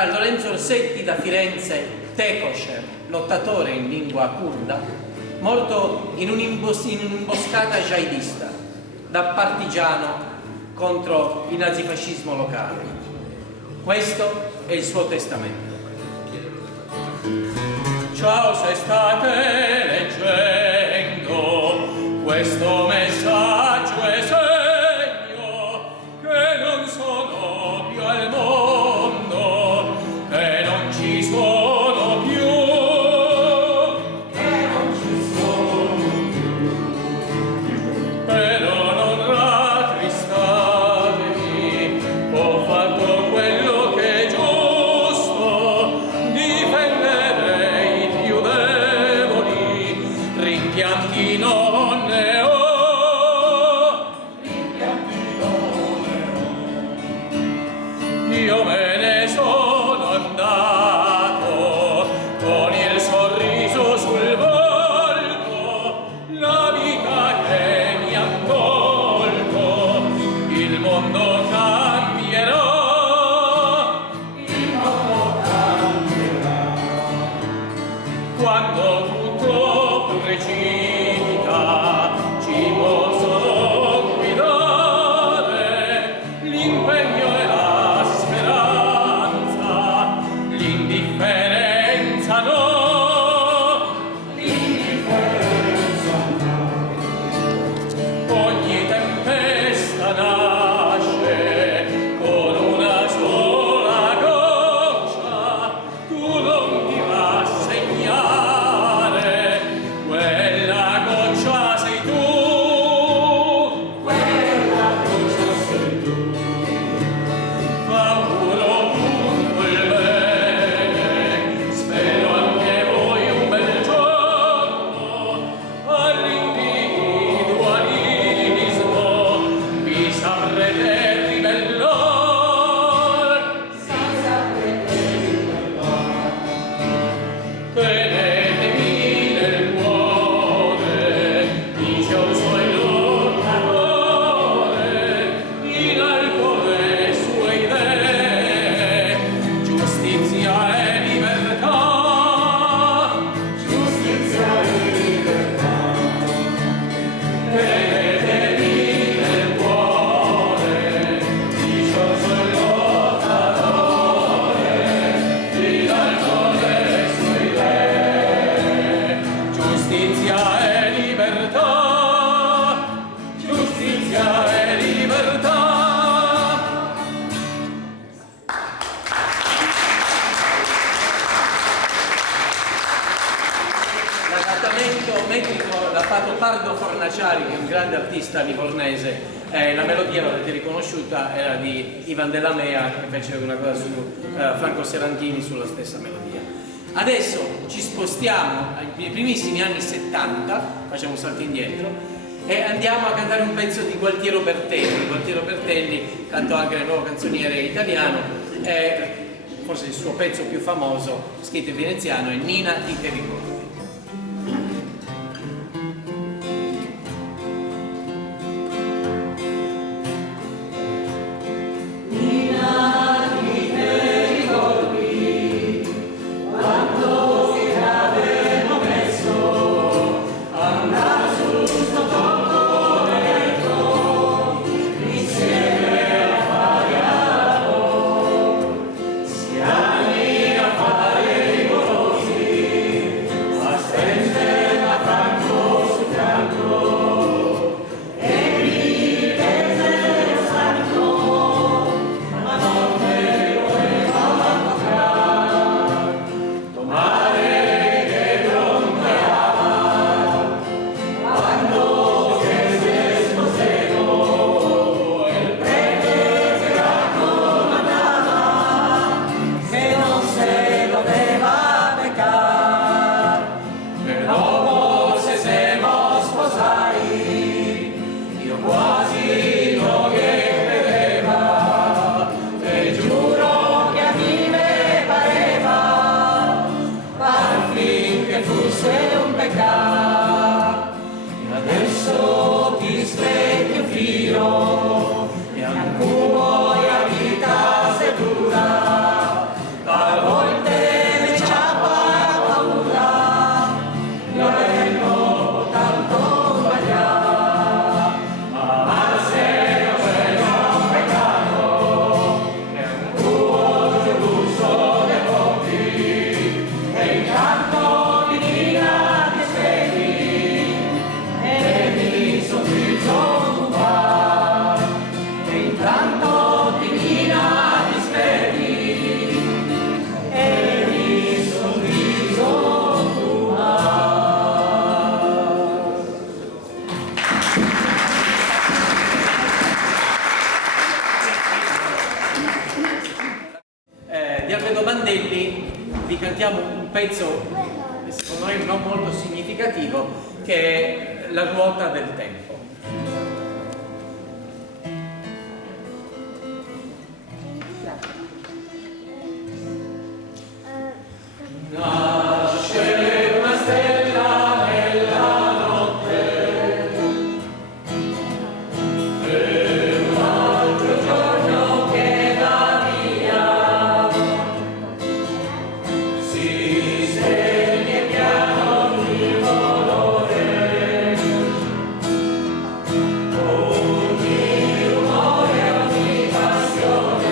era Lorenzo Orsetti da Firenze, Tekocher, lottatore in lingua curda, morto in un'imboscata jihadista, da partigiano contro il nazifascismo locale. Questo è il suo testamento. Ciao, se state leggendo questo messaggio è segno che non sono più al mondo, che non ci sono più, che non ci sono più. Però non rattristatevi, ho fatto quello che è giusto, difendere i più deboli, rimpianti non ne ho. Io me ne sono andato con il sorriso sul volto, la vita che mi ha tolto, il mondo cambierà, il mondo cambierà. Quando tutto precipita, ci possono guidare l'impegno e la speranza, l'indifferenza no, l'indifferenza no. Ogni tempesta nasce con una sola goccia, tu non ti rassegnare, quella goccia sei tu, quella goccia sei tu. Auguro tutto il bene, spero anche voi un bel giorno all'individualismo, vi saprete ribellar, tenetevi nel cuore, dice un suo lottatore, in alto le sue idee, giustizia e libertà, giustizia e libertà. Tenetevi nel cuore, dice un suo lottatore, in alto le sue idee, giustizia e libertà, giustizia e libertà. L'adattamento metrico l'ha fatto Pardo Fornaciari, che è un grande artista livornese. La melodia, l'avete riconosciuta, era di Ivan Della Mea, che fece una cosa su Franco Serantini sulla stessa melodia. Adesso ci spostiamo ai primissimi anni 70, facciamo un salto indietro, e andiamo a cantare un pezzo di Gualtiero Bertelli. Gualtiero Bertelli cantò anche nel Nuovo Canzoniere Italiano, forse il suo pezzo più famoso, scritto in veneziano, è Nina ti te ricordi. Siamo a fare i morosi, vi cantiamo un pezzo, secondo me non molto significativo, che è La ruota del tempo. Nasce una stella nella notte e un altro giorno che va via, si spegne piano ogni colore, ogni rumore, ogni passione.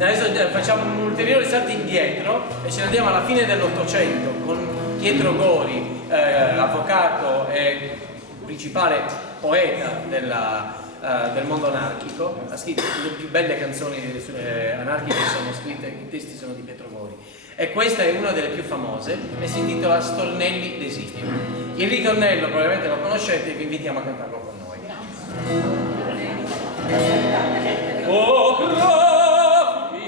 Adesso facciamo un ulteriore salto indietro e ce ne andiamo alla fine dell'Ottocento con Pietro Gori, avvocato e principale poeta del mondo anarchico. Ha scritto le più belle canzoni anarchiche che sono scritte, i testi sono di Pietro Gori, e questa è una delle più famose e si intitola Stornelli d'Esilio. Il ritornello probabilmente lo conoscete e vi invitiamo a cantarlo con noi. Oh, profughi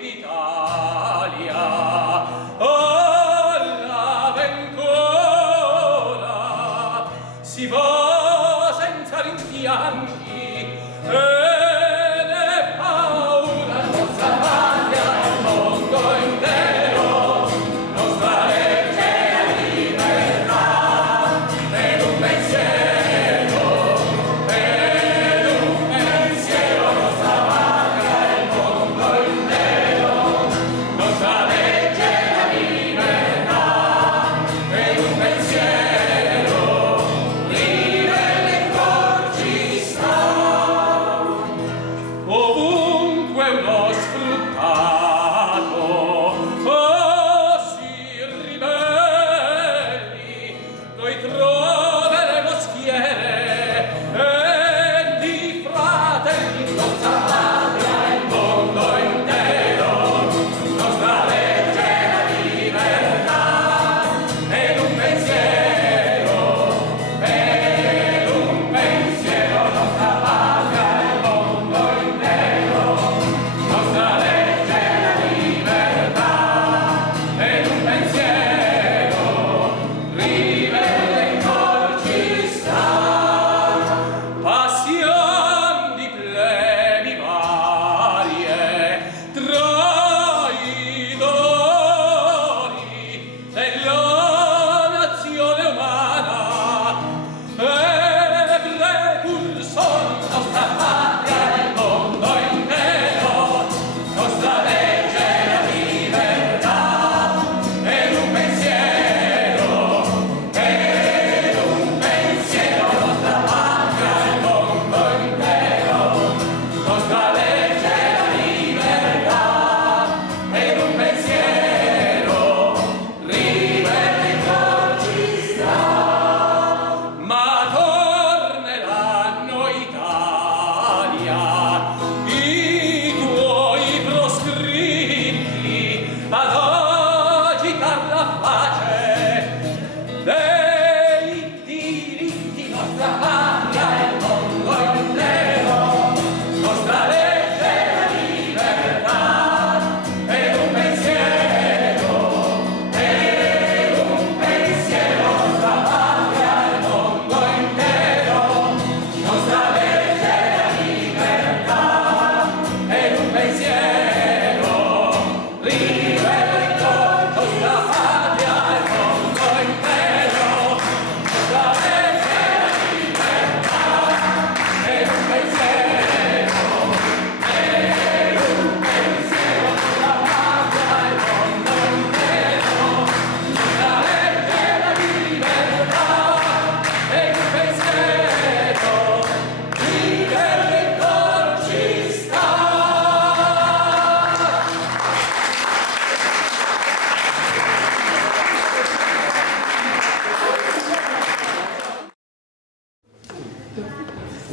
d'Italia, alla ventura, si va senza rimpianti e ne paura, nostra patria, il mondo intero, nostra legge e libertà, ed un pensiero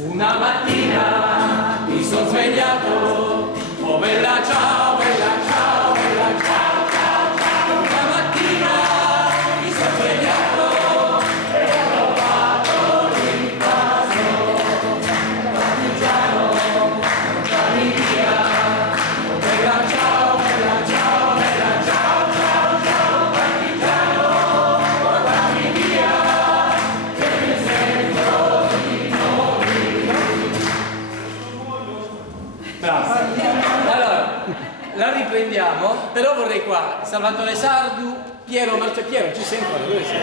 Una mattina mi sono svegliato, oh bella ciao, bella ciao, bella ciao, ciao, ciao. Una mattina mi sono svegliato e ho trovato l'invaso. Partigiano, portami via, oh bella ciao, bella ciao, bella ciao, ciao, ciao. Partigiano, portami via, che mi sento di bravo. Allora, la riprendiamo, però vorrei qua Salvatore Sardu, Piero Marciapiero, ci sentono? Dove sei?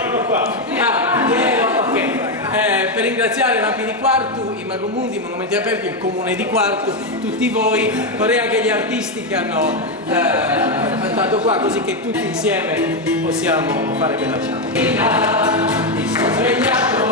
Ah, Piero, ok. Per ringraziare Lampi di Quartu, i Magomundi, i Monumenti Aperti, il Comune di Quartu, tutti voi, vorrei anche gli artisti che hanno cantato qua, così che tutti insieme possiamo fare bella ciao. Mi sono svegliato